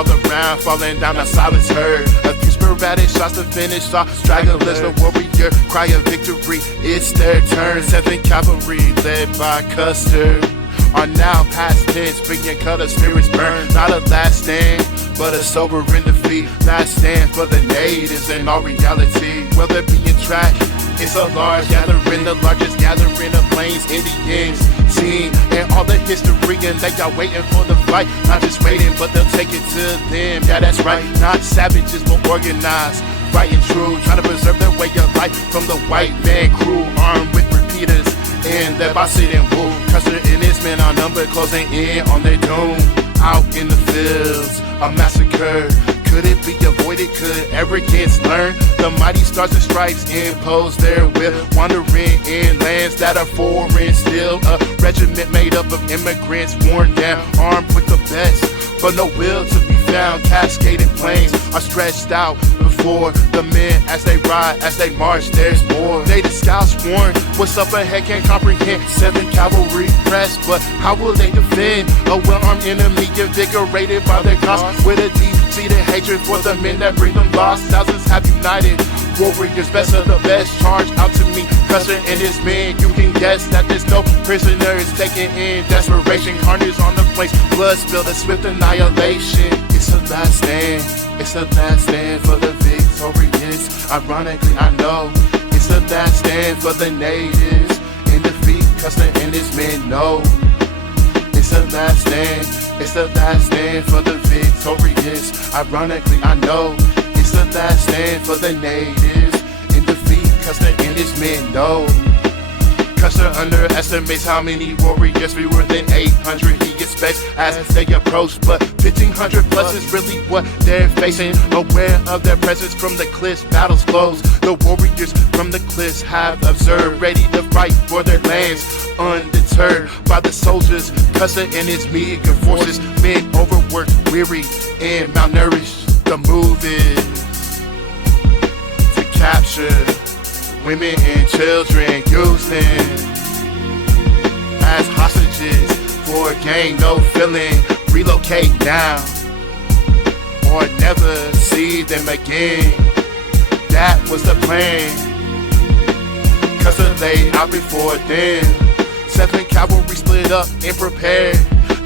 all around, falling down, the silence heard. A few sporadic shots to finish off. Stragglers, the warrior, cry of victory. It's their turn. 7th Cavalry, led by Custer, are now past tense, bringing color spirits burn. Not a last stand, but a sobering defeat. Last stand for the natives in all reality. Well, they're being tracked. It's a large gathering, the largest gathering of Plains Indians seen in all the history, and they are waiting for the fight. Not just waiting, but they'll take it to them. Yeah, that's right. Not savages, but organized, fighting true, trying to preserve their way of life from the white man crew, armed with repeaters and led by Sid and Wolfe. Custer and his men are numbered, closing in on their doom. Out in the fields, a massacre. Could it be avoided? Could arrogance learn? The mighty stars and stripes impose their will, wandering in lands that are foreign still. A regiment made up of immigrants, worn down, armed with the best, but no will to be found. Cascading plains are stretched out before the men as they ride, as they march. There's more. Native scouts warn what's up ahead, can't comprehend. 7th Cavalry press, but how will they defend a well-armed enemy invigorated by their cause, with a deep-seated hatred for the men that bring them lost? Thousands have united, warriors, best of the best, charge out to me. Custer and his men, you can guess that there's no prisoners taken in desperation. Carnage on the place, blood spilled, a swift annihilation. It's a last stand, it's a last stand for the victorious. Ironically, I know it's the last stand for the natives in defeat. Custer and his men know it's the last stand, it's the last stand for the victorious. Ironically, I know it's the last stand for the natives in defeat. Custer and his men know. Custer underestimates how many warriors, fewer than 800 he expects as they approach, but 1,500 plus is really what they're facing. Aware of their presence from the cliffs, battles close. The warriors from the cliffs have observed, ready to fight for their lands, undeterred by the soldiers. Custer and his meager forces, men overworked, weary, and malnourished. The move is to capture women and children, use them as hostages for gain, no feeling. Relocate now or never see them again. That was the plan. Custer laid out before them. 7th Cavalry split up and prepared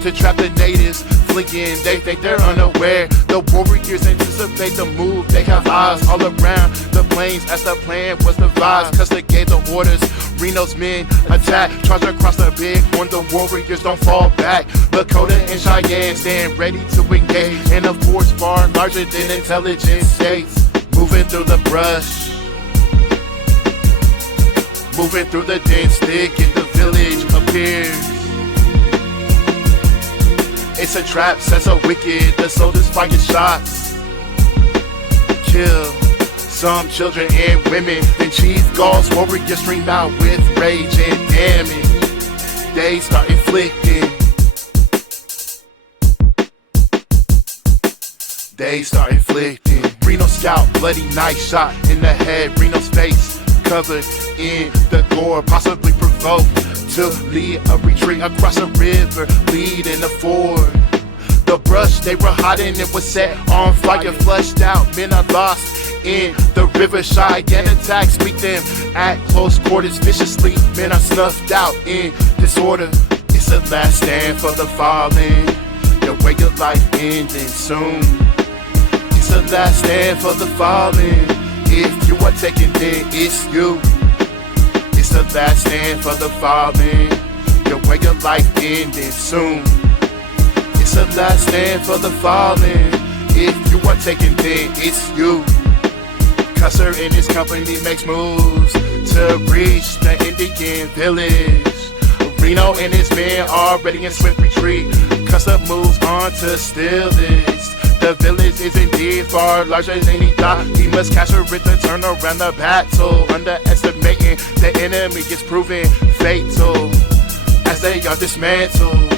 to trap the natives fleeing. They think they're unaware. The warriors anticipate the move. They have eyes all around the plains as the plan was devised. Custer gave the orders. Reno's men attack, charge across the Bighorn. The warriors don't fall back. Lakota and Cheyenne stand ready to engage in a force far larger than intelligence states. Moving through the brush, moving through the dense thick, and the village appears. It's a trap, sets a wicked. The soldiers fire shots, kill some children and women. Then Chief Gauls warriors stream out with rage and damage. They start inflicting. They start inflicting. Reno scout, bloody knife shot in the head. Reno's face covered in the gore, possibly provoked to lead a retreat across a river, leading the ford. The brush they were hiding, it was set on fire, flushed out. Men are lost in the river. Cheyenne attacks meet them at close quarters viciously. Men are snuffed out in disorder. It's a last stand for the fallen. Your way of life ending soon. It's a last stand for the fallen. If you are taken, then it's you. It's the last stand for the fallen. Your way of life ending soon. It's the last stand for the fallen. If you are taken, then it's you. Custer and his company makes moves to reach the Indian village. Reno and his men are ready in swift retreat. Custer moves on to steal this. The village is indeed far larger than he thought. He must capture it to turn around the battle. Underestimating the enemy is proving fatal as they are dismantled.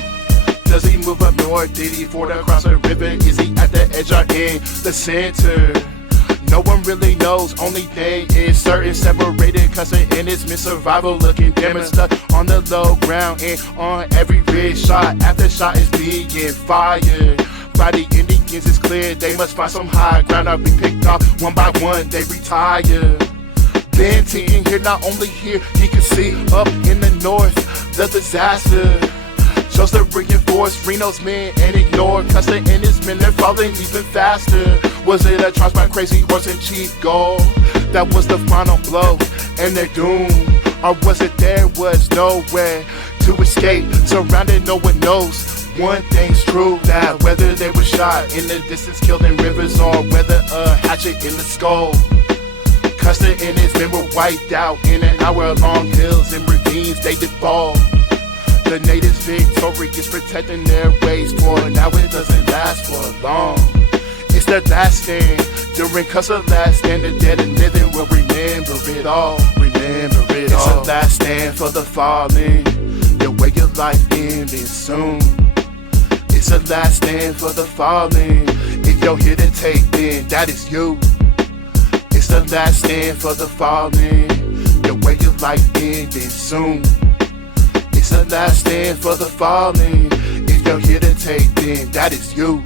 Does he move up north? Did he ford across the river? Is he at the edge or in the center? No one really knows, only thing is certain. Separated, Custer and his men survival looking damaged, stuck on the low ground and on every ridge. Shot after shot is being fired by the Indians is clear. They must find some high ground or be picked off. One by one, they retire. Then team here, not only here, you can see up in the north, the disaster. Just to reinforce Reno's men and ignore Custer and his men, they're falling even faster. Was it a charge by crazy horse and cheap gold? That was the final blow and their doom. Or was it there was nowhere to escape? Surrounded, no one knows. One thing's true, that whether they were shot in the distance, killed in rivers, or whether a hatchet in the skull, Custer and his men were wiped out in an hour along hills and ravines they did fall. The natives victorious, protecting their ways, for now it doesn't last for long. It's their last stand, during Custer's last stand, the dead and living will remember it all. Remember it all. It's a last stand for the fallen, the way your life ending soon. It's a last stand for the fallen, if you're here to take, then that is you. It's the last stand for the fallen, the way your life ending soon. It's the last stand for the fallen, if you're here to take, then that is you.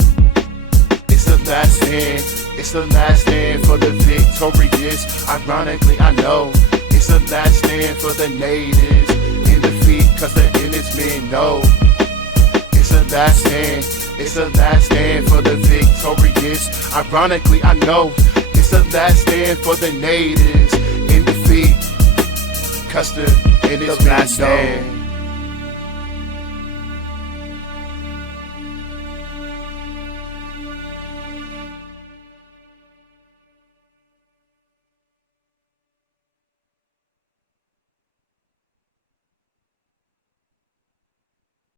It's the last stand, it's the last stand for the victorious. Ironically, I know it's the last stand for the natives in defeat, cause the innocent men know. It's the last stand, it's the last stand for the victorious. Ironically, I know it's the last stand for the natives in defeat, Custer and his men know.